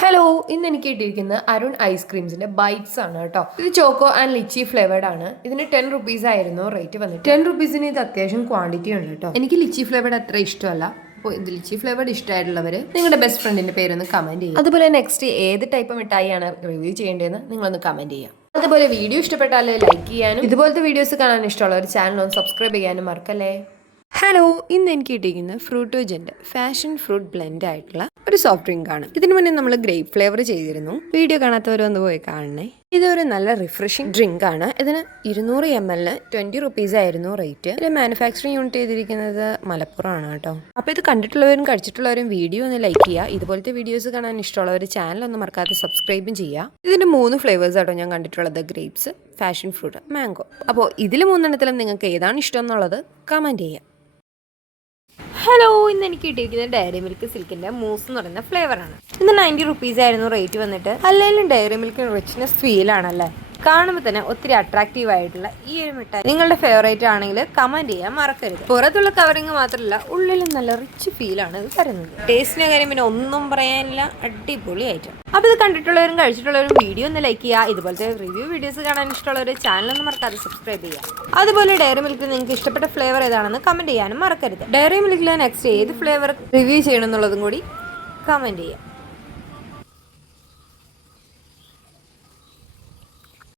Hello, ഇന്ന് എനിക്ക് കിട്ടിയിരിക്കുന്നത് അരുൺ ഐസ്ക്രീംസിന്റെ ബൈറ്റ്സ് ആണ് കേട്ടോ. ഇത് ചോക്കോ ആൻഡ് ലിച്ചി ഫ്ലേവേർഡ് ആണ്. ഇതിന് 10 rupees ആയിരുന്നു റേറ്റ് വന്നിട്ട്. 10 rupeesന് ഇത് അത്യാവശ്യം ക്വാണ്ടിറ്റി ഉണ്ട് കേട്ടോ. എനിക്ക് ലിച്ചി ഫ്ലേവേർഡ് അത്ര ഇഷ്ടമല്ല. അപ്പോൾ ഇത് ലിച്ചി ഫ്ലേവേർഡ് ഇഷ്ടമായിട്ടുള്ളവർ നിങ്ങളുടെ ബെസ്റ്റ് ഫ്രണ്ടിന്റെ പേരൊന്ന് കമന്റ് ചെയ്യുക. അതുപോലെ നെക്സ്റ്റ് ഏത് ടൈപ്പ് മിഠായിയാണ് റിവ്യൂ ചെയ്യേണ്ടതെന്ന് നിങ്ങളൊന്ന് കമന്റ് ചെയ്യുക. അതുപോലെ വീഡിയോ ഇഷ്ടപ്പെട്ടാൽ ലൈക്ക് ചെയ്യാനും ഇതുപോലത്തെ വീഡിയോസ് കാണാൻ ഇഷ്ടമുള്ള ഒരു ചാനൽ ഒന്ന് സബ്സ്ക്രൈബ് ചെയ്യാനും മറക്കല്ലേ. ഹലോ, ഇന്ന് എനിക്ക് കിട്ടിയിരിക്കുന്നത് ഫ്രൂട്ടോജൻ്റെ ഫാഷൻ ഫ്രൂട്ട് ബ്ലെൻഡ് ആയിട്ടുള്ള ഒരു സോഫ്റ്റ് ഡ്രിങ്ക് ആണ്. ഇതിനു മുന്നേ നമ്മൾ ഗ്രേപ്പ് ഫ്ലേവർ ചെയ്തിരുന്നു. വീഡിയോ കാണാത്തവരൊന്ന് പോയി കാണണേ. ഇതൊരു നല്ല റിഫ്രഷിംഗ് ഡ്രിങ്ക് ആണ്. ഇതിന് 200 ml 20 rupees ആയിരുന്നു റേറ്റ്. ഇതിൽ മാനുഫാക്ചറിങ് യൂണിറ്റ് ചെയ്തിരിക്കുന്നത് മലപ്പുറമാണ് കേട്ടോ. അപ്പോൾ ഇത് കണ്ടിട്ടുള്ളവരും കഴിച്ചിട്ടുള്ളവരും വീഡിയോ ഒന്ന് ലൈക്ക് ചെയ്യുക. ഇതുപോലത്തെ വീഡിയോസ് കാണാൻ ഇഷ്ടമുള്ളവർ ചാനൽ ഒന്ന് മറക്കാതെ സബ്സ്ക്രൈബും ചെയ്യുക. ഇതിൻ്റെ 3 ഫ്ലേവേഴ്സ് ആട്ടോ ഞാൻ കണ്ടിട്ടുള്ളത്: ഗ്രേപ്സ്, ഫാഷൻ ഫ്രൂട്ട്, മാംഗോ. അപ്പോൾ ഇതിൽ 3 നിങ്ങൾക്ക് ഏതാണ് ഇഷ്ടം എന്നുള്ളത് കമൻറ്റ് ചെയ്യുക. ഹലോ, ഇന്ന് എനിക്ക് കിട്ടിയിരിക്കുന്നത് ഡയറി മിൽക്ക് സിൽക്കിൻ്റെ മൂസ് എന്ന് പറയുന്ന ഫ്ലേവറാണ്. ഇന്ന് 90 rupees ആയിരുന്നു റേറ്റ് വന്നിട്ട്. അല്ലെങ്കിലും ഡയറി മിൽക്കിന് റിച്ച്നെസ് ഫീൽ ആണല്ലേ. കാണുമ്പോൾ തന്നെ ഒത്തിരി അട്രാക്റ്റീവ് ആയിട്ടുള്ള ഈ ഒരു മിഠായി നിങ്ങളുടെ ഫേവറേറ്റ് ആണെങ്കിൽ കമൻറ്റ് ചെയ്യാൻ മറക്കരുത്. പുറത്തുള്ള കവറിങ് മാത്രമല്ല, ഉള്ളിലും നല്ല റിച്ച് ഫീലാണ് ഇത് തരുന്നത്. ടേസ്റ്റിൻ്റെ കാര്യം പിന്നെ ഒന്നും പറയാനില്ല, അടിപൊളി ഐറ്റം. അപ്പോൾ ഇത് കണ്ടിട്ടുള്ളവരും കഴിച്ചിട്ടുള്ളവരും വീഡിയോ ഒന്ന് ലൈക്ക് ചെയ്യുക. ഇതുപോലത്തെ റിവ്യൂ വീഡിയോസ് കാണാൻ ഇഷ്ടമുള്ളവർ ചാനലൊന്ന് മറക്കാതെ സബ്സ്ക്രൈബ് ചെയ്യുക. അതുപോലെ ഡയറി മിൽക്കിൽ നിങ്ങൾക്ക് ഇഷ്ടപ്പെട്ട ഫ്ലേവർ ഏതാണെന്ന് കമൻറ്റ് ചെയ്യാനും മറക്കരുത്. ഡയറി മിൽക്കിൽ നെക്സ്റ്റ് ഏത് ഫ്ലേവർ റിവ്യൂ ചെയ്യണം എന്നുള്ളതും കൂടി കമൻറ്റ് ചെയ്യുക.